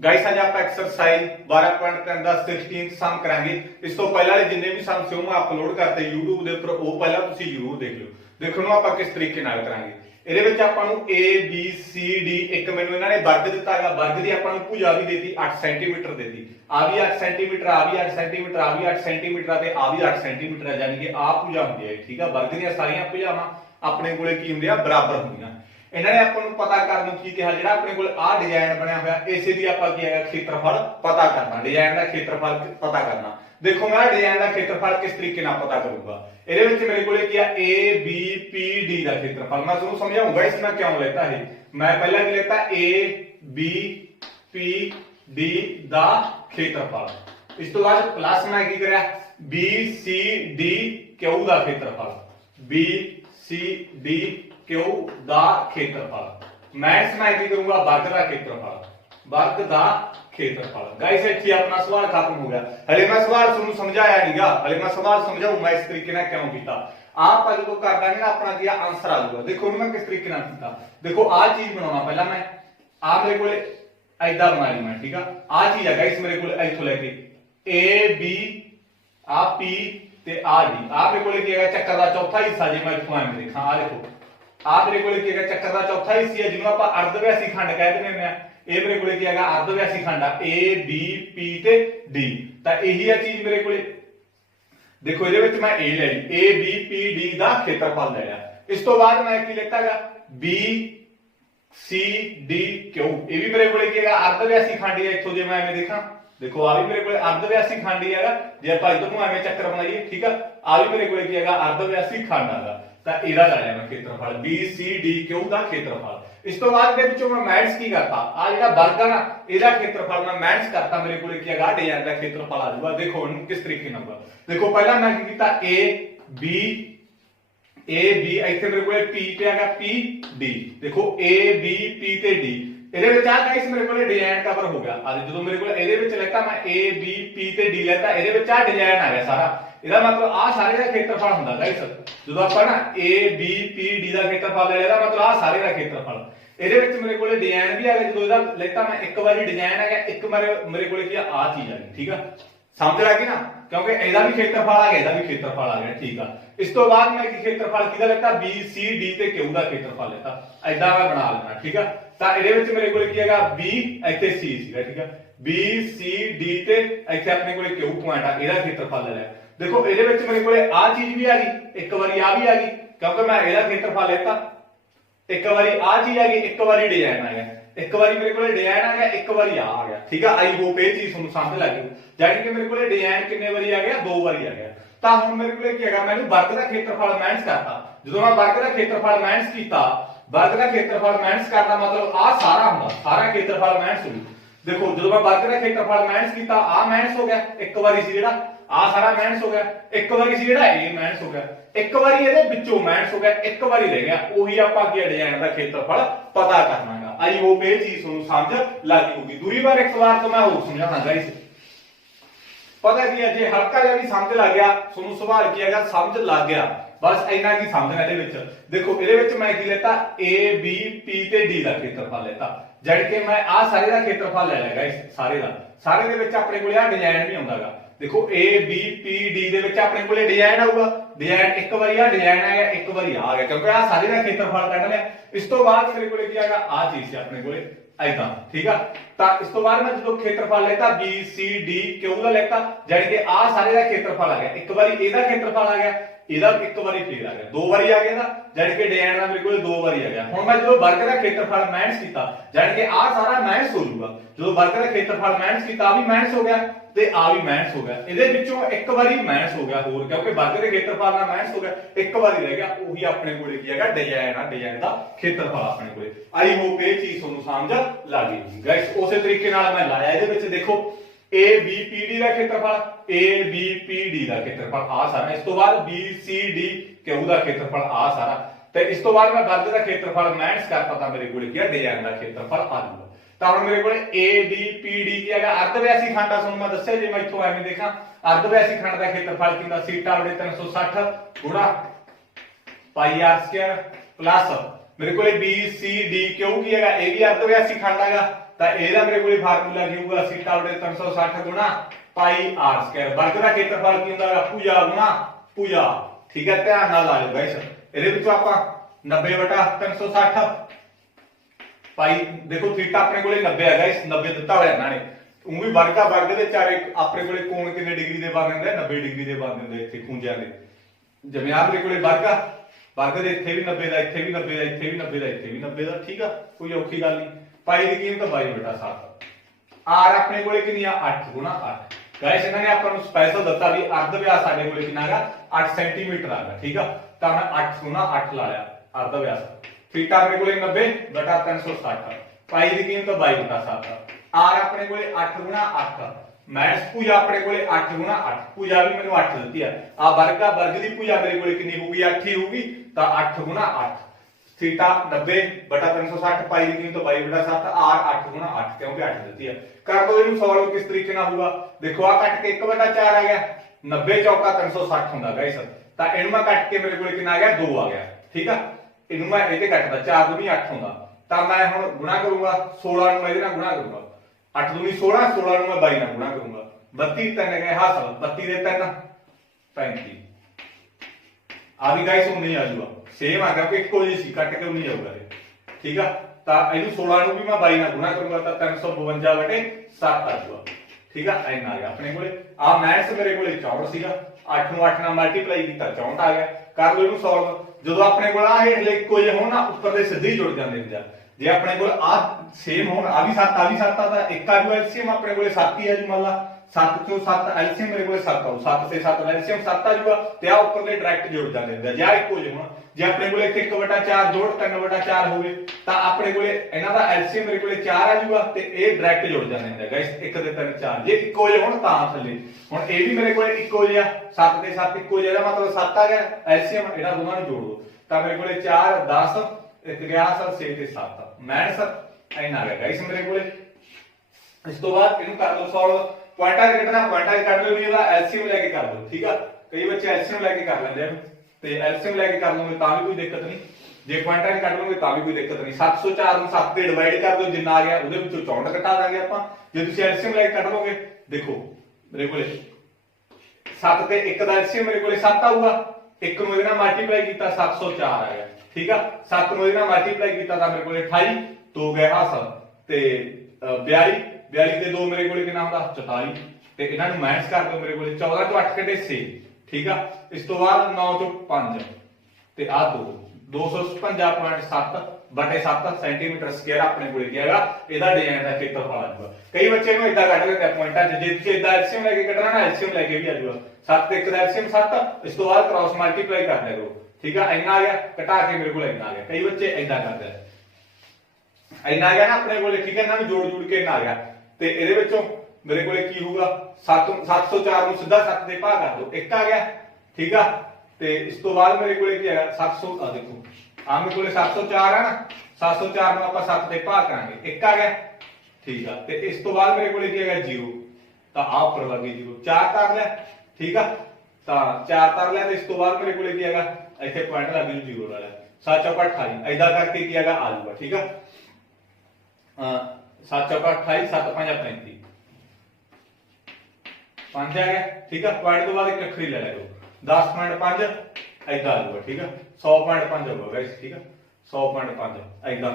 Guys आज आप exercise 12.3 ਦਾ 16th ਸਮ ਕਰਾਂਗੇ। ਇਸ ਤੋਂ ਪਹਿਲਾਂ ਵਾਲੇ ਜਿੰਨੇ ਵੀ ਸਮ ਸੀ ਉਹ ਮੈਂ ਅਪਲੋਡ ਕਰਤੇ YouTube ਦੇ ਉੱਪਰ, ਉਹ ਪਹਿਲਾਂ ਤੁਸੀਂ ਜ਼ਰੂਰ ਦੇਖ ਲਿਓ। ਦੇਖੋ ਨੂੰ ਆਪਾਂ ਕਿਸ ਤਰੀਕੇ ਨਾਲ ਕਰਾਂਗੇ। ਇਹਦੇ ਵਿੱਚ ਆਪਾਂ ਨੂੰ A B C D ਇੱਕ ਮੈਨੂੰ ਇਹਨਾਂ ਨੇ ਵਰਗ ਦਿੱਤਾ ਹੈਗਾ। ਵਰਗ ਦੀ ਆਪਾਂ ਨੂੰ ਭੁਜਾ ਵੀ ਦੇਤੀ 8 ਸੈਂਟੀਮੀਟਰ ਦੇਤੀ। ਆ ਵੀ 8 ਸੈਂਟੀਮੀਟਰ, ਆ ਵੀ 8 ਸੈਂਟੀਮੀਟਰ, ਆ ਵੀ 8 ਸੈਂਟੀਮੀਟਰ ਤੇ ਆ ਵੀ 8 ਸੈਂਟੀਮੀਟਰ ਹੈ, ਯਾਨੀ ਕਿ ਆ ਭੁਜਾ ਹੁੰਦੀ ਹੈ। ਠੀਕ ਆ, ਵਰਗ ਦੀਆਂ ਸਾਰੀਆਂ ਭੁਜਾਵਾਂ ਆਪਣੇ ਕੋਲੇ ਕੀ ਹੁੰਦੀਆਂ, ਬਰਾਬਰ ਹੁੰਦੀਆਂ। ਇਹਨਾਂ ਨੇ ਆਪਾਂ ਨੂੰ ਪਤਾ ਕਰਨ ਨੂੰ ਕੀ ਕਿਹਾ, ਜਿਹੜਾ ਆਪਣੇ ਕੋਲ ਆ ਡਿਜ਼ਾਈਨ ਬਣਿਆ ਹੋਇਆ ਇਸੇ ਦੀ ਆਪਾਂ ਕੀ ਹੈਗਾ ਖੇਤਰਫਲ ਪਤਾ ਕਰਨਾ, ਡਿਜ਼ਾਈਨ ਦਾ ਖੇਤਰਫਲ ਪਤਾ ਕਰਨਾ। ਦੇਖੋ ਮੈਂ ਡਿਜ਼ਾਈਨ ਦਾ ਖੇਤਰਫਲ ਕਿਸ ਤਰੀਕੇ ਨਾਲ ਪਤਾ ਕਰੂੰਗਾ। ਇਹਦੇ ਵਿੱਚ ਮੇਰੇ ਕੋਲੇ ਕੀ ਆ A B P D ਦਾ ਖੇਤਰਫਲ। ਮੈਂ ਤੁਹਾਨੂੰ ਸਮਝਾਉਂਗਾ ਇਸ ਮੈਂ ਕਿਉਂ ਲੈਤਾ ਇਹ। ਮੈਂ ਪਹਿਲਾਂ ਕੀ ਲੈਤਾ A B P D ਦਾ ਖੇਤਰਫਲ। ਇਸ ਤੋਂ ਬਾਅਦ ਪਲੱਸ ਮੈਂ ਕੀ ਕਰਿਆ B C D Q ਦਾ ਖੇਤਰਫਲ। B C D Q ਦਾ ਖੇਤਰਫਲ। ਮੈਂ ਕੀ ਕਰੂੰਗਾ ਵਰਗ ਦਾ ਖੇਤਰਫਲ, ਵਰਗ ਦਾ ਖੇਤਰਫਲ। ਗਾਇਸ ਇੱਥੇ ਆਪਣਾ ਸਵਾਲ ਖਤਮ ਹੋ ਗਿਆ। ਹਲੇ ਮੈਂ ਸਵਾਲ ਤੁਹਾਨੂੰ ਸਮਝਾਇਆ ਨਹੀਂਗਾ, ਹਲੇ ਮੈਂ ਸਵਾਲ ਸਮਝਾਉਂ ਮੈਂ ਇਸ ਤਰੀਕੇ ਨਾਲ ਕਿਉਂ ਕੀਤਾ। ਆਪ ਜਦੋਂ ਕਰ ਦਾਂਗੇ ਨਾ ਆਪਣਾ ਕੀ ਆਨਸਰ ਆ ਜਾਊਗਾ। ਦੇਖੋ ਮੈਂ ਕਿਸ ਤਰੀਕੇ ਨਾਲ ਕੀਤਾ। ਦੇਖੋ ਆ ਚੀਜ਼ ਬਣਾਉਣਾ ਪਹਿਲਾਂ ਮੈਂ ਆ ਮੇਰੇ ਕੋਲੇ ਐਦਾਂ ਬਣਾ ਲਈ ਮੈਂ। ਠੀਕ ਆ, ਆ ਚੀਜ਼ ਆ ਗਾਇਸ ਮੇਰੇ ਕੋਲੇ ਇੱਥੋਂ ਲੈ ਕੇ A B ਆ P ਤੇ ਆ D। ਆ ਮੇਰੇ ਕੋਲੇ ਕੀ ਹੈਗਾ ਚੱਕਰ ਦਾ ਚੌਥਾ ਹਿੱਸਾ। ਜੇ ਮੈਂ ਇੱਥੋਂ ਐਵੇਂ ਦੇਖਾਂ ਆ ਦੇਖੋ ਆ ਮੇਰੇ ਕੋਲੇ ਕੀ ਹੈਗਾ ਚੱਕਰ ਦਾ ਚੌਥਾ ਹਿੱਸਾ ਜਿਹਨੂੰ ਆਪਾਂ ਅਰਧਵਿਆਸੀ ਖੰਡ ਕਹਿ ਦਿੰਦੇ ਆ। ਇਹ ਮੇਰੇ ਕੋਲੇ ਕੀ ਹੈਗਾ ਅਰਧਵਿਆਸੀ ਖੰਡ ਆ A B P ਤੇ D। ਤਾਂ ਇਹੀ ਆ ਚੀਜ਼ ਮੇਰੇ ਕੋਲੇ। ਦੇਖੋ ਇਹਦੇ ਵਿੱਚ ਮੈਂ A ਲੈ ਲਈ, A B P D ਦਾ ਖੇਤਰਫਲ ਲੈ ਲਿਆ। ਇਸ ਤੋਂ ਬਾਅਦ ਮੈਂ ਕੀ ਲਿਖਾਂਗਾ B C D Q। ਇਹ ਵੀ ਮੇਰੇ ਕੋਲੇ ਕੀ ਹੈਗਾ ਅਰਧਵਿਆਸੀ ਖੰਡ ਹੈ। ਇੱਥੋਂ ਜੇ ਮੈਂ ਐਵੇਂ ਦੇਖਾਂ ਦੇਖੋ ਆ ਵੀ ਮੇਰੇ ਕੋਲੇ ਅਰਧਵਿਆਸੀ ਖੰਡ ਹੀ ਹੈਗਾ। ਜੇ ਆਪਾਂ ਇਧਰ ਨੂੰ ਐਵੇਂ ਚੱਕਰ ਬਣਾਈਏ ਠੀਕ ਆ, ਆ ਵੀ ਮੇਰੇ ਕੋਲੇ ਕੀ ਹੈਗਾ ਅਰਧਵਿਆਸੀ ਖੰਡ ਹੈਗਾ। ਤਾਂ ਇਹਦਾ ਲੈ ਲਿਆ ਮੈਂ ਖੇਤਰਫਲ B C D Q ਦਾ ਖੇਤਰਫਲ। ਇਸ ਤੋਂ ਬਾਅਦ ਦੇ ਵਿੱਚੋਂ ਮੈਂ ਮਾਈਨਸ ਕੀ ਕਰਤਾ, ਆ ਜਿਹੜਾ ਵਰਗ ਆ ਨਾ ਇਹਦਾ ਖੇਤਰਫਲ ਮੈਂ ਮਾਈਨਸ ਕਰਤਾ। ਮੇਰੇ ਕੋਲੇ ਕੀ ਹੈਗਾ ਡਿਜ਼ਾਈਨ ਦਾ ਖੇਤਰਫਲ ਆ ਜਾਊਗਾ। ਦੇਖੋ ਇਹਨੂੰ ਕਿਸ ਤਰੀਕੇ ਨਾਲ ਹੋਊਗਾ। ਦੇਖੋ ਪਹਿਲਾਂ ਮੈਂ ਕੀ ਕੀਤਾ A B ਇੱਥੇ ਮੇਰੇ ਕੋਲੇ P ਤੇ ਹੈਗਾ P D। ਦੇਖੋ A B P ਤੇ D। ਇਹਦੇ ਵਿੱਚ ਆ ਗਾਇਸ ਮੇਰੇ ਕੋਲੇ ਡਿਜ਼ਾਈਨ ਕਵਰ ਹੋ ਗਿਆ। ਅੱਜ ਜਦੋਂ ਮੇਰੇ ਕੋਲ ਇਹਦੇ ਵਿੱਚ ਲੈਤਾ ਮੈਂ A B P ਤੇ D ਲੈਤਾ, ਇਹਦੇ ਵਿੱਚ ਆ ਡਿਜ਼ਾਈਨ ਆ ਗਿਆ ਸਾਰਾ। ਇਹਦਾ ਮਤਲਬ ਆ ਸਾਰੇ ਦਾ ਖੇਤਰਫਲ ਹੁੰਦਾ ਗਾਇਸ। ਜਦੋਂ ਆਪਾਂ ਨਾ A B P D ਦਾ ਖੇਤਰਫਲ ਲੈ ਲਿਆ ਇਹਦਾ ਮਤਲਬ ਆ ਸਾਰੇ ਦਾ ਖੇਤਰਫਲ। ਇਹਦੇ ਵਿੱਚ ਮੇਰੇ ਕੋਲੇ ਡਿਜ਼ਾਈਨ ਵੀ ਆ ਗਿਆ। ਜਦੋਂ ਇਹਦਾ ਲੈਤਾ ਮੈਂ ਇੱਕ ਵਾਰੀ ਡਿਜ਼ਾਈਨ ਆ ਗਿਆ, ਇੱਕ ਮੇਰੇ ਕੋਲੇ ਕੀ ਆ ਚੀਜ਼ ਆ ਗਈ। ਠੀਕ ਆ, ਸਮਝ ਲੱਗ ਗਈ ਨਾ, ਕਿਉਂਕਿ ਇਹਦਾ ਵੀ ਖੇਤਰਫਲ ਆ ਗਿਆ, ਇਹਦਾ ਵੀ ਖੇਤਰਫਲ ਆ ਗਿਆ। ਠੀਕ ਆ, ਇਸ ਤੋਂ ਬਾਅਦ ਮੈਂ ਕੀ ਖੇਤਰਫਲ ਕਿਹਦਾ ਲੈਤਾ B C D ਤੇ Q ਦਾ ਖੇਤਰਫਲ ਲੈਤਾ। ਐਦਾਂ ਮੈਂ ਬਣਾ ਲੈਣਾ। ਠੀਕ ਆ, ਤਾਂ ਇਹਦੇ ਵਿੱਚ ਮੇਰੇ ਕੋਲੇ ਕੀ ਹੈਗਾ B ਇੱਥੇ C ਸੀਗਾ। ਠੀਕ ਆ, B C D ਤੇ ਇੱਥੇ ਆਪਣੇ ਕੋਲੇ Q ਪੁਆਇੰਟ ਆ, ਇਹਦਾ ਖੇਤਰਫਲ ਲੈ ਲਿਆ। ਦੇਖੋ ਇਹਦੇ ਵਿੱਚ ਮੇਰੇ ਕੋਲੇ ਆ ਚੀਜ਼ ਵੀ ਆ ਗਈ, ਇੱਕ ਵਾਰੀ ਆ ਵੀ ਆ ਗਈ ਕਿਉਂਕਿ ਮੈਂ ਇਹਦਾ ਖੇਤਰਫਲ ਲੈਤਾ। ਇੱਕ ਵਾਰੀ ਆ ਚੀਜ਼ ਆ ਗਈ, ਇੱਕ ਵਾਰੀ ਡਿਜ਼ਾਈਨ ਆ ਗਿਆ। ਇੱਕ ਵਾਰੀ ਮੇਰੇ ਕੋਲੇ ਡਿਜ਼ਾਈਨ ਆ ਗਿਆ, ਇੱਕ ਵਾਰੀ ਆ ਗਿਆ। ਠੀਕ ਆ, ਆਈ ਹੋਪ ਇਹ ਚੀਜ਼ ਤੁਹਾਨੂੰ ਸਮਝ ਲੱਗ ਗਈ। ਜਾਨੀ ਕਿ ਮੇਰੇ ਕੋਲੇ ਡਿਜ਼ਾਈਨ ਕਿੰਨੇ ਵਾਰੀ ਆ ਗਿਆ, 2 ਵਾਰੀ ਆ ਗਿਆ। ਤਾਂ ਹੁਣ ਮੇਰੇ ਕੋਲੇ ਕੀ ਹੈਗਾ ਮੈਨੂੰ ਵਰਗ ਦਾ ਖੇਤਰਫਲ ਮਾਈਨਸ ਕਰਤਾ। ਜਦੋਂ ਮੈਂ ਵਰਗ ਦਾ ਖੇਤਰਫਲ ਮਾਈਨਸ ਕੀਤਾ, ਵਰਗ ਦਾ ਖੇਤਰਫਲ ਮਾਈਨਸ ਕਰਦਾ ਮਤਲਬ ਆ ਸਾਰਾ ਹੁੰਦਾ, ਸਾਰਾ ਖੇਤਰਫਲ ਮਾਈਨਸ ਹੋ। ਦੇਖੋ ਜਦੋਂ ਮੈਂ ਵਰਗ ਦਾ ਖੇਤਰਫਲ ਮਾਈਨਸ ਕੀਤਾ ਆ ਮਾਈਨਸ ਹੋ ਗਿਆ, ਇੱਕ ਵਾਰੀ ਸੀ ਜਿਹੜਾ ਆ ਸਾਰਾ ਮਾਈਨਸ ਹੋ ਗਿਆ, ਇੱਕ ਵਾਰੀ ਸੀ ਜਿਹੜਾ ਇਹ ਮਾਈਨਸ ਹੋ ਗਿਆ, ਇੱਕ ਵਾਰੀ ਇਹਦੇ ਵਿੱਚੋਂ ਮਾਈਨਸ ਹੋ ਗਿਆ, ਇੱਕ ਵਾਰੀ ਰਹਿ ਗਿਆ। ਉਹੀ ਆਪਾਂ ਕੀ ਡਿਜ਼ਾਈਨ ਦਾ ਖੇਤਰਫਲ ਪਤਾ ਕਰਨਾਗਾ। ਆਈ ਹੋਪ ਇਹ ਚੀਜ਼ ਤੁਹਾਨੂੰ ਸਮਝ ਲੱਗ ਗਈ ਹੋਊਗੀ। ਦੂਰੀ ਵਾਰ ਇੱਕ ਵਾਰ ਤੋਂ ਮੈਂ ਹੋਰ ਸਮਝਾਉਣਾ ਗਾਇਸ। ਪਤਾ ਕੀ ਹੈ ਜੇ ਹਲਕਾ ਜਿਹਾ ਵੀ ਸਮਝ ਲੱਗ ਗਿਆ ਤੁਹਾਨੂੰ ਸਵਾਲ ਕੀ ਹੈਗਾ ਸਮਝ ਲੱਗ ਗਿਆ, ਬਸ ਇੰਨਾ ਕੀ ਸਮਝਣਾ ਇਹਦੇ ਵਿੱਚ। ਦੇਖੋ ਇਹਦੇ ਵਿੱਚ ਮੈਂ ਕੀ ਲੈਤਾ A B P ਤੇ D ਦਾ ਖੇਤਰਫਲ ਲੈਤਾ। ਜਦ ਕਿ ਮੈਂ ਆ ਸਾਰੇ ਦਾ ਖੇਤਰਫਲ ਲੈ ਲਿਆ ਗਾਇਸ, ਸਾਰੇ ਦਾ। ਸਾਰੇ ਦੇ ਵਿੱਚ ਆਪਣੇ ਕੋਲੇ ਆ ਡਿਜ਼ਾਈਨ ਵੀ ਆਉਂਦਾਗਾ। ਦੇਖੋ A B P D ਦੇ ਵਿੱਚ ਆਪਣੇ ਕੋਲੇ ਡਿਜ਼ਾਈਨ ਆਊਗਾ। ਡਿਜ਼ਾਈਨ ਇੱਕ ਵਾਰੀ ਆ ਡਿਜ਼ਾਈਨ ਆ ਗਿਆ, ਇੱਕ ਵਾਰੀ ਆ ਗਿਆ ਕਿਉਂਕਿ ਆ ਸਾਰੇ ਦਾ ਖੇਤਰਫਲ ਕੱਢ ਲਿਆ। ਇਸ ਤੋਂ ਬਾਅਦ ਮੇਰੇ ਕੋਲੇ ਕੀ ਆਗਾ ਆ ਚੀਜ਼ ਸੀ ਆਪਣੇ ਕੋਲੇ ਐਦਾਂ। ਠੀਕ ਆ, ਤਾਂ ਇਸ ਤੋਂ ਬਾਅਦ ਮੈਂ ਜਦੋਂ ਖੇਤਰਫਲ ਲੈਤਾ B C D Q ਦਾ ਲੈਤਾ, ਜਾਨੀ ਕਿ ਆ ਸਾਰੇ ਦਾ ਖੇਤਰਫਲ ਆ ਗਿਆ। ਇੱਕ ਵਾਰੀ ਇਹਦਾ ਖੇਤਰਫਲ ਆ ਗਿਆ, ਇਹਦਾ ਇੱਕ ਵਾਰੀ ਫੇਰ ਆ ਗਿਆ, 2 ਵਾਰੀ ਆ ਗਿਆ ਨਾ, ਜਾਨੀ ਕਿ ਡਿਜ਼ਾਈਨ ਦਾ ਮੇਰੇ ਕੋਲ 2 ਵਾਰੀ ਆ ਗਿਆ। ਹੁਣ ਮੈਂ ਜਦੋਂ ਵਰਗ ਦਾ ਖੇਤਰਫਲ ਮਾਈਨਸ ਕੀਤਾ, ਜਾਨੀ ਕਿ ਆ ਸਾਰਾ ਮਾਈਨਸ ਹੋ ਜਾਊਗਾ। ਜਦੋਂ ਵਰਗ ਦਾ ਖੇਤਰਫਲ ਮਾਈਨਸ ਕੀਤਾ ਆ ਵੀ ਮਾਈਨਸ ਹੋ ਗਿਆ ਤੇ ਆ ਵੀ ਮਾਈਨਸ ਹੋ ਗਿਆ। ਇਹਦੇ ਵਿੱਚੋਂ ਇੱਕ ਵਾਰੀ ਮਾਈਨਸ ਹੋ ਗਿਆ ਹੋਰ, ਕਿਉਂਕਿ ਵਰਗ ਦੇ ਖੇਤਰਫਲ ਨਾਲ ਮਾਈਨਸ ਹੋ ਗਿਆ, ਇੱਕ ਵਾਰੀ ਰਹਿ ਗਿਆ। ਉਹੀ ਆਪਣੇ ਕੋਲੇ ਕੀ ਹੈਗਾ ਡਿਜ਼ਾਈਨ ਆ, ਡਿਜ਼ਾਈਨ ਦਾ ਖੇਤਰਫਲ ਆਪਣੇ ਕੋਲੇ। ਆਈ ਹੋਪ ਇਹ ਚੀਜ਼ ਤੁਹਾਨੂੰ ਸਮਝ ਲੱਗ ਗਈ ਗਾਇਸ। ਉਸੇ ਤਰੀਕੇ ਨਾਲ ਮੈਂ ਲਾਇਆ ਇਹਦੇ ਵਿੱਚ। ਦੇਖੋ A B P D the ਖੇਤਰਫਲ, A B P D ਦਾ ਖੇਤਰਫਲ ਆ ਸਾਰਾ। ਇਸ ਤੋਂ ਬਾਅਦ B C D Q ਦਾ ਖੇਤਰਫਲ ਆ ਸਾਰਾ। ਤੇ ਇਸ ਤੋਂ ਬਾਅਦ ਮੈਂ ਵਰਗ ਦਾ ਖੇਤਰਫਲ ਮਾਈਨਸ ਕਰਤਾ ਤਾਂ ਮੇਰੇ ਕੋਲੇ ਕੀ ਹੈ ਡਿਜ਼ਾਈਨ ਦਾ ਖੇਤਰਫਲ ਆ ਜਾਊਗਾ। ਤਾਂ ਹੁਣ ਮੇਰੇ ਕੋਲੇ A B P D ਕੀ ਹੈਗਾ ਅਰਧਵਿਆਸੀ ਖੰਡ ਆ। ਤੁਹਾਨੂੰ ਮੈਂ ਦੱਸਿਆ ਜੇ ਮੈਂ ਇੱਥੋਂ ਐਵੇਂ ਦੇਖਾਂ ਅਰਧਵਿਆਸੀ ਖੰਡ ਦਾ ਖੇਤਰਫਲ ਕੀ ਹੁੰਦਾ ਸੀਟਾ ਬੜੇ 360 ਗੁਣਾ ਪਾਈ r ਸਕੁਅਰ ਪਲੱਸ ਮੇਰੇ ਕੋਲੇ B C D Q ਕੀ ਹੈਗਾ ਇਹ ਵੀ ਅਰਧਵਿਆਸੀ ਖੰਡ ਹੈਗਾ। ਤਾਂ ਇਹਦਾ ਮੇਰੇ ਕੋਲੇ ਫਾਰਮੂਲਾ ਕੀ ਹੋਊਗਾ ਥੀਟਾ ਬਟੇ 360 ਗੁਣਾ ਪਾਈ ਆਰ ਸਕੁਆਇਰ। ਵਰਗ ਦਾ ਖੇਤਰਫਲ ਕੀ ਹੁੰਦਾ ਭੁਜਾ ਗੁਣਾ ਭੁਜਾ। ਠੀਕ ਹੈ, ਧਿਆਨ ਨਾਲ ਲਾਇਓ ਗਾਇਸ। ਇਹਦੇ ਵਿੱਚੋਂ ਆਪਾਂ 90 ਬਟਾ 360 ਪਾਈ, ਦੇਖੋ ਥੀਟਾ ਆਪਣੇ ਕੋਲੇ 90 ਹੈ ਗਾਇਸ, 90 ਦਿੱਤਾ ਹੋਇਆ ਇਹਨਾਂ ਨੇ। ਉਹ ਵੀ ਵਰਗ ਦੇ ਚਾਰੇ ਆਪਣੇ ਕੋਲੇ ਕੋਣ ਕਿੰਨੇ ਡਿਗਰੀ ਦੇ ਬਣ ਜਾਂਦੇ 90 ਡਿਗਰੀ ਦੇ ਬਣ ਜਾਂਦੇ ਇੱਥੇ ਖੂੰਜਿਆਂ ਦੇ। ਜਿਵੇਂ ਆ ਮੇਰੇ ਕੋਲੇ ਵਰਗ ਦੇ ਇੱਥੇ ਵੀ 90 ਦਾ, ਇੱਥੇ ਵੀ 90 ਦਾ, ਇੱਥੇ ਵੀ 90 ਦਾ, ਇੱਥੇ ਵੀ 90 ਦਾ। ਠੀਕ ਆ, ਕੋਈ ਔਖੀ ਗੱਲ ਨਹੀਂ। ਪਾਈ ਦੀ ਕੀਮਤ 22 ਬਟਾ 7। ਆਰ ਆਪਣੇ ਕੋਲੇ ਕਿੰਨੀ ਆ 8 ਗੁਣਾ 8। ਗਾਇਸ ਇਹਨਾਂ ਨੇ ਆਪਾਂ ਨੂੰ ਸਪੈਸ਼ਲ ਦਿੱਤਾ ਵੀ ਅਰਧ ਵਿਆਸ ਸਾਡੇ ਕੋਲੇ ਕਿੰਨਾ ਹੈਗਾ 8 ਸੈਂਟੀਮੀਟਰ ਆਗਾ। ਠੀਕ ਆ, ਤਾਂ ਮੈਂ 8 ਗੁਣਾ 8 ਲਾ ਲਿਆ ਅਰਧ ਵਿਆਸ। ਥੀਟਾ ਮੇਰੇ ਕੋਲੇ 90 ਬਟਾ 360। ਪਾਈ ਦੀ ਕੀਮਤ 22 ਬਟਾ 7। ਆਰ ਆਪਣੇ ਕੋਲੇ 8 ਗੁਣਾ 8। ਮੈਥਸ ਭੁਜਾ ਆਪਣੇ ਕੋਲੇ 8 ਗੁਣਾ 8। ਭੁਜਾ ਵੀ ਮੈਨੂੰ 8 ਦਿੱਤੀ ਆ। ਵਰਗ ਦੀ ਭੁਜਾ ਮੇਰੇ ਕੋਲੇ ਕਿੰਨੀ ਹੋਊਗੀ 8 ਹੀ ਹੋਊਗੀ, ਤਾਂ 8 ਗੁਣਾ 8। ਥੀਟਾ 90 ਬਟਾ 360 ਪਾਈ ਦੀ ਕੀਮਤ 22 ਬਟਾ 7। ਆਰ 8 ਗੁਣਾ 8 ਕਿਉਂਕਿ 8 ਦਿੱਤੀ ਆ। ਕਰ ਦੋ ਇਹਨੂੰ ਸੋਲਵ ਕਿਸ ਤਰੀਕੇ ਨਾਲ ਹੋਊਗਾ, ਦੇਖੋ ਆ ਕੱਟ ਕੇ 1 ਬਟਾ 4 ਆ ਗਿਆ। 90 ਚੌਕਾ 360 ਹੁੰਦਾ ਗਾਇਸ, ਤਾਂ ਇਹਨੂੰ ਮੈਂ ਕੱਟ ਕੇ ਮੇਰੇ ਕੋਲੇ ਕਿੰਨਾ ਆ ਗਿਆ 2 ਆ ਗਿਆ। ਠੀਕ ਆ, ਇਹਨੂੰ ਮੈਂ ਇਹਦੇ ਕੱਟਦਾ 4 ਦੂਣੀ 8 ਹੁੰਦਾ, ਤਾਂ ਮੈਂ ਹੁਣ ਗੁਣਾ ਕਰੂੰਗਾ 16 ਨੂੰ ਇਹਦੇ ਨਾਲ ਗੁਣਾ ਕਰੂੰਗਾ। 8 ਦੂਣੀ 16, 16 ਨੂੰ ਮੈਂ 22 ਨਾਲ ਗੁਣਾ ਕਰੂੰਗਾ। 32 3 ਗਏ ਹਾਸਲ, 32 ਦੇ 3 35। ਆ ਵੀ ਗਾਇਸ ਹੁਣ ਨਹੀਂ ਆ ਜੂਗਾ, ਸੇਮ ਆ ਗਿਆ ਕਿ ਇੱਕੋ ਜਿਹੀ ਸੀ, ਕੱਟ ਕੇ ਨਹੀਂ ਜਾਊਗਾ ਇਹ। ਠੀਕ ਆ, ਤਾਂ ਇਹਨੂੰ 16 ਨੂੰ ਵੀ ਮੈਂ 22 ਨਾਲ ਗੁਣਾ ਕਰੂੰਗਾ ਤਾਂ 352 ਬਟੇ 7 ਆ ਜੂਗਾ। ਠੀਕ ਆ, ਇੰਨਾ ਆ ਗਿਆ ਆਪਣੇ ਕੋਲੇ। ਆ ਮੈਥਸ ਮੇਰੇ ਕੋਲੇ 64 ਸੀਗਾ, 8 ਨੂੰ 8 ਨਾਲ ਮਲਟੀਪਲਾਈ ਕੀਤਾ 64 ਆ ਗਿਆ। ਕਰ ਲਓ ਇਹਨੂੰ ਸੋਲਵ। ਜਦੋਂ ਆਪਣੇ ਕੋਲ ਆ ਹੇਠਲੇ ਇੱਕੋ ਜਿਹੇ ਹੋਣ ਨਾ, ਉੱਪਰ ਦੇ ਸਿੱਧੇ ਹੀ ਜੁੜ ਜਾਂਦੇ ਹੁੰਦੇ ਆ। ਜੇ ਆਪਣੇ ਕੋਲ ਆ ਸੇਮ ਹੋਣ, ਆ ਵੀ 7 ਆ ਵੀ 7 ਆ, ਤਾਂ ਇੱਕ ਆ ਜੂ ਐਲਸੀਐਮ ਆਪਣੇ ਕੋਲੇ 7 ਹੀ ਆ ਜੀ। ਮੰਨ ਲਾ 7 ਚੋਂ 7 ਐਲਸੀਐਮ ਮੇਰੇ ਕੋਲੇ 7 ਆਉ, 7 ਤੇ 7 ਐਲਸੀਐਮ 7 ਆ ਜੂਗਾ, ਤੇ ਆ ਉੱਪਰ ਦੇ ਡਾਇਰੈਕਟ ਜੁੜ ਜਾਂਦੇ ਹੁੰਦੇ ਆ ਜਾਂ ਇੱਕੋ ਜਿਹੇ ਹੋਣ। ਜੇ ਆਪਣੇ ਕੋਲੇ 1 ਬਟਾ 4 ਜੋੜ 3 ਬਟਾ 4 ਹੋਵੇ, ਤਾਂ ਆਪਣੇ ਕੋਲੇ ਇਹਨਾਂ ਦਾ ਐਲਸੀਐਮ ਮੇਰੇ ਕੋਲੇ 4 ਆ ਜੂਗਾ, ਤੇ ਇਹ ਡਾਇਰੈਕਟ ਜੁੜ ਜਾਂਦੇ ਹੁੰਦੇ ਆ ਗਾਇਸ। 1 ਦੇ 3 4 ਜੇ ਇੱਕੋ ਜਿਹੇ ਹੋਣ ਤਾਂ ਥੱਲੇ। ਹੁਣ ਇਹ ਵੀ ਮੇਰੇ ਕੋਲੇ ਇੱਕੋ ਜਿਹਾ 7 ਤੇ 7 ਇੱਕੋ ਜਿਹਾ, ਮਤਲਬ 7 ਆ ਗਿਆ ਐਲਸੀਐਮ, ਇਹਨਾਂ ਦੋਨਾਂ ਨੂੰ ਜੋੜ ਦੋ ਤਾਂ ਮੇਰੇ ਕੋਲੇ 4 10 ਇੱਕ ਗਿਆ ਸਰ 6 ਤੇ 7 ਮੈਂ ਸਰ ਇੰਨਾ ਆ ਗਿਆ ਗਾਇਸ ਮੇਰੇ ਕੋਲੇ। ਇਸ ਤੋਂ ਬਾਅਦ ਇਹਨੂੰ ਕਰ ਲਓ ਸੋਲਵ। ਪੁਆਇੰਟਾਂ ਕੱਢਣਾ, ਪੁਆਇੰਟਾਂ ਕੱਢ ਲਓ, ਇਹਦਾ ਐਲਸੀਐਮ ਲੈ ਕੇ ਕਰ ਲਓ। ਠੀਕ ਆ, ਕਈ ਬੱਚੇ ਐਲਸੀਐਮ ਲੈ ਕੇ ਕਰ ਲੈਂਦੇ ਆ, ਤੇ ਐਲਸੀਐਮ ਲੈ ਕੇ ਕਰ ਲਓਗੇ ਤਾਂ ਵੀ ਕੋਈ ਦਿੱਕਤ ਨਹੀਂ। ਜੇ ਪੁਆਇੰਟਾਂ ਕੱਢ ਲਓਗੇ ਤਾਂ ਵੀ ਕੋਈ ਦਿੱਕਤ ਨਹੀਂ। 704 ਨੂੰ 7 ਤੇ ਡਿਵਾਈਡ ਕਰ ਦਿਓ, ਜਿੰਨਾ ਆ ਗਿਆ ਉਹਦੇ ਵਿੱਚੋਂ 64 ਘਟਾ ਦਾਂਗੇ ਆਪਾਂ। ਜੇ ਤੁਸੀਂ ਐਲਸੀਐਮ ਲੈ ਕੇ ਕੱਢ ਲਓਗੇ, ਦੇਖੋ ਮੇਰੇ ਕੋਲੇ 7 ਤੇ 1 ਦਾ ਐਲਸੀਐਮ ਮੇਰੇ ਕੋਲੇ 7 ਆਊਗਾ, 1 ਨੂੰ ਇਹਦੇ ਨਾਲ ਮਲਟੀਪਲਾਈ ਕੀਤਾ 704 ਆ ਗਿਆ। ਠੀਕ ਆ, 7 ਨੂੰ ਇਹਦੇ ਨਾਲ ਮਲਟੀਪਲਾਈ ਕੀਤਾ ਤਾਂ ਮੇਰੇ ਕੋਲੇ 28 2 ਗਏ ਹਾਸਲ, ਤੇ 42 42 ਦੇ 2 ਮੇਰੇ ਕੋਲੇ ਕਿੰਨਾ ਹੁੰਦਾ 44, ਤੇ ਇਹਨਾਂ ਨੂੰ ਮਾਈਨਸ ਕਰ ਦਿਓ ਮੇਰੇ ਕੋਲੇ 14 ਤੋਂ 8 ਕੱਢੇ 6। ਠੀਕ ਆ, ਇਸ ਤੋਂ ਬਾਅਦ 9 ਤੋਂ 5 ਤੇ ਆ 2 255.7 ਬਟੇ 7 ਸੈਂਟੀਮੀਟਰ ਸਕੁਅਰ ਆਪਣੇ ਕੋਲੇ ਕੀ ਹੈਗਾ ਇਹਦਾ ਡਿਜ਼ਾਈਨ ਦਾ ਖੇਤਰਫਲ ਆ ਜਾਊਗਾ। ਕਈ ਬੱਚੇ ਨੂੰ ਇਦਾਂ ਕੱਢ ਲੈਂਦੇ ਆ ਪੁਆਇੰਟਾਂ 'ਚ, ਜੇ ਤੁਸੀਂ ਇਦਾਂ ਐਲਸੀਐਮ ਲੈ ਕੇ ਕੱਢਣਾ ਨਾ ਐਲਸੀਐਮ ਲੈ ਕੇ ਵੀ ਆ ਜਾਊਗਾ। 7 ਤੇ 1 ਦਾ ਐਲਸੀਐਮ 7, ਇਸ ਤੋਂ ਬਾਅਦ ਕ੍ਰਾਸ ਮਲਟੀਪਲਾਈ ਕਰ ਦਿਆ ਕਰੋ। ਠੀਕ ਆ, ਇੰਨਾ ਆ ਗਿਆ, ਘਟਾ ਕੇ ਮੇਰੇ ਕੋਲ ਇੰਨਾ ਆ ਗਿਆ। ਕਈ ਬੱਚੇ ਇਦਾਂ ਕਰਦੇ ਆ, ਇੰਨਾ ਆ ਗਿਆ ਨਾ ਆਪਣੇ ਕੋਲੇ। ਠੀਕ ਹੈ, ਇਹਨਾਂ ਨੂੰ ਜੋੜ ਕੇ ਇੰਨਾ ਆ ਗਿਆ, ਤੇ ਇਹਦੇ ਵਿੱਚੋਂ ਮੇਰੇ ਕੋਲੇ ਕੀ ਹੋਊਗਾ 704 ਨੂੰ ਸਿੱਧਾ 7 ਦੇ ਭਾਗ ਕਰ ਦਿਓ, 1 ਆ ਗਿਆ। ਠੀਕ ਆ, ਤੇ ਇਸ ਤੋਂ ਬਾਅਦ ਮੇਰੇ ਕੋਲੇ ਕੀ ਹੈਗਾ 700 ਆ ਦੇਖੋ ਆ ਮੇਰੇ ਕੋਲੇ 704 ਹੈ ਨਾ, 704 ਨੂੰ ਆਪਾਂ 7 ਦੇ ਭਾਗ ਕਰਾਂਗੇ 1 ਆ ਗਿਆ। ਠੀਕ ਆ, ਤੇ ਇਸ ਤੋਂ ਬਾਅਦ ਮੇਰੇ ਕੋਲੇ ਕੀ ਹੈਗਾ 0, ਤਾਂ ਆ ਉੱਪਰ ਲੱਗੇ 0 4 ਕਰ ਲਿਆ। ਠੀਕ ਆ, ਤਾਂ 4 ਕਰ ਲਿਆ, ਤੇ ਇਸ ਤੋਂ ਬਾਅਦ ਮੇਰੇ ਕੋਲੇ ਕੀ ਹੈਗਾ ਇੱਥੇ ਪੁਆਇੰਟ ਲੱਗ ਜੂ 0 ਵਾਲਾ 7 ਚੌਕਾ 28 ਐਦਾਂ ਕਰਕੇ ਕੀ ਹੈਗਾ ਆ ਜਾਊਗਾ। ਠੀਕ ਆ, 7 ਚੌਕਾ 28 7 5 35 5 ਆ ਗਿਆ। ਠੀਕ ਆ, ਪੁਆਇੰਟ ਤੋਂ ਬਾਅਦ ਇੱਕ ਅੱਖਰੀ ਲੈ ਲਿਓ 10.5 ਐਦਾਂ ਆ ਜਾਊਗਾ। ਠੀਕ ਆ, 100.5 ਹੋਊਗਾ ਗਾਇਸ। ਠੀਕ ਆ, 100.5 ਐਦਾਂ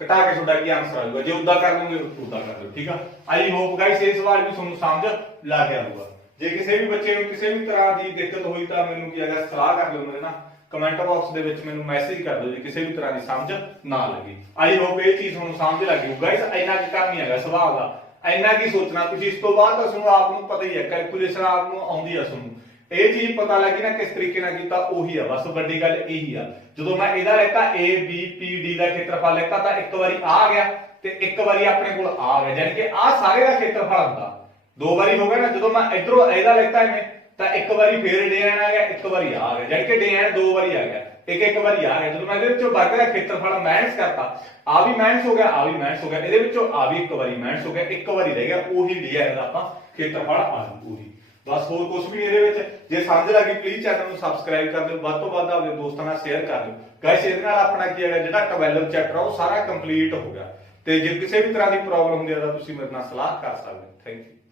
ਘਟਾ ਕੇ ਤੁਹਾਡਾ ਕੀ ਆਨਸਰ ਆ ਜਾਊਗਾ। ਜੇ ਉਦਾਂ ਕਰ ਲਓਗੇ ਉਦਾਂ ਕਰ ਲਓ। ਠੀਕ ਆ, ਆਈ ਹੋਪ ਗਾਇਸ ਇਹ ਸਵਾਲ ਵੀ ਤੁਹਾਨੂੰ ਸਮਝ ਲੱਗ ਗਿਆ ਹੋਊਗਾ। ਜੇ ਕਿਸੇ ਵੀ ਬੱਚੇ ਨੂੰ ਕਿਸੇ ਵੀ ਤਰ੍ਹਾਂ ਦੀ ਦਿੱਕਤ ਹੋਈ ਤਾਂ ਮੈਨੂੰ ਕੀ ਹੈਗਾ ਸਲਾਹ ਕਰ ਲਿਓ ਮੇਰੇ ਨਾਲ, ਕਮੈਂਟ ਬਾਕਸ ਦੇ ਵਿੱਚ ਮੈਨੂੰ ਮੈਸੇਜ ਕਰ ਦਿਓ ਜੇ ਕਿਸੇ ਵੀ ਤਰ੍ਹਾਂ ਦੀ ਸਮਝ ਨਾ ਲੱਗੀ। ਆਈ ਹੋਪ ਇਹ ਚੀਜ਼ ਤੁਹਾਨੂੰ ਸਮਝ ਲੱਗ ਗਈ ਗਾਇਸ। ਇੰਨਾ ਕੀ ਕੰਮ ਹੀ ਹੈਗਾ ਸਵਾਲ ਦਾ, ਇੰਨਾ ਕੀ ਸੋਚਣਾ ਤੁਸੀਂ। ਇਸ ਤੋਂ ਬਾਅਦ ਤਾਂ ਤੁਹਾਨੂੰ ਆਪ ਨੂੰ ਪਤਾ ਹੀ ਹੈ, ਕੈਲਕੂਲੇਸ਼ਨ ਆਪ ਨੂੰ ਆਉਂਦੀ ਆ ਤੁਹਾਨੂੰ। ਇਹ ਚੀਜ਼ ਪਤਾ ਲੱਗੀ ਨਾ ਕਿਸ ਤਰੀਕੇ ਨਾਲ ਕੀਤਾ ਉਹੀ ਆ, ਬਸ ਵੱਡੀ ਗੱਲ ਇਹੀ ਆ। ਜਦੋਂ ਮੈਂ ਇਹਦਾ ਲੈਤਾ ABPD ਦਾ ਖੇਤਰਫਲ ਲੈਤਾ ਤਾਂ ਇੱਕ ਵਾਰੀ ਆ ਗਿਆ ਤੇ ਇੱਕ ਵਾਰੀ ਆਪਣੇ ਕੋਲ ਆ ਗਿਆ, ਯਾਨੀ ਕਿ ਆ ਸਾਰੇ ਦਾ ਖੇਤਰਫਲ ਹੁੰਦਾ। 2 ਵਾਰੀ ਹੋ ਗਿਆ ਨਾ, ਜਦੋਂ ਮੈਂ ਇਧਰੋਂ ਇਹਦਾ ਲੈਤਾ ਐਵੇਂ ਤਾਂ ਇੱਕ ਵਾਰੀ ਫੇਰ ਡਿਜ਼ਾਈਨ ਆ ਗਿਆ, ਇੱਕ ਵਾਰੀ ਆ ਗਿਆ, ਯਾਨੀ ਕਿ ਡਿਜ਼ਾਈਨ 2 ਵਾਰੀ ਆ ਗਿਆ, ਇੱਕ ਵਾਰੀ ਆ ਗਿਆ। ਜਦੋਂ ਮੈਂ ਇਹਦੇ ਵਿੱਚੋਂ ਵਰਗ ਦਾ ਖੇਤਰਫਲ ਮਾਈਨਸ ਕਰਤਾ, ਆ ਵੀ ਮਾਈਨਸ ਹੋ ਗਿਆ, ਆ ਵੀ ਮਾਈਨਸ ਹੋ ਗਿਆ, ਇਹਦੇ ਵਿੱਚੋਂ ਆ ਵੀ ਇੱਕ ਵਾਰੀ ਮਾਈਨਸ ਹੋ ਗਿਆ, ਇੱਕ ਵਾਰੀ ਰਹਿ ਗਿਆ, ਉਹੀ ਡਿਜ਼ਾਈਨ ਦਾ ਆਪਾਂ ਖੇਤਰਫਲ ਆ ਜੂ ਉਹੀ। ਬਸ ਹੋਰ ਕੁਝ ਵੀ ਨਹੀਂ ਇਹਦੇ ਵਿੱਚ। ਜੇ ਸਮਝ ਲੱਗੀ ਪਲੀਜ਼ ਚੈਨਲ ਨੂੰ ਸਬਸਕ੍ਰਾਈਬ ਕਰ ਦਿਓ, ਵੱਧ ਤੋਂ ਵੱਧ ਆਪਣੇ ਦੋਸਤਾਂ ਨਾਲ ਸ਼ੇਅਰ ਕਰ ਦਿਓ ਗਾਇਸ। ਇਹਦੇ ਨਾਲ ਆਪਣਾ ਕੀ ਹੈਗਾ ਜਿਹੜਾ 12 ਚੈਪਟਰ ਆ ਉਹ ਸਾਰਾ ਕੰਪਲੀਟ ਹੋ ਗਿਆ। ਤੇ ਜੇ ਕਿਸੇ ਵੀ ਤਰ੍ਹਾਂ ਦੀ ਪ੍ਰੋਬਲਮ ਹੁੰਦੀ ਹੈ ਤਾਂ ਤੁਸੀਂ ਮੇਰੇ ਨਾਲ ਸਲਾਹ ਕਰ ਸਕਦੇ ਹੋ। Thank you.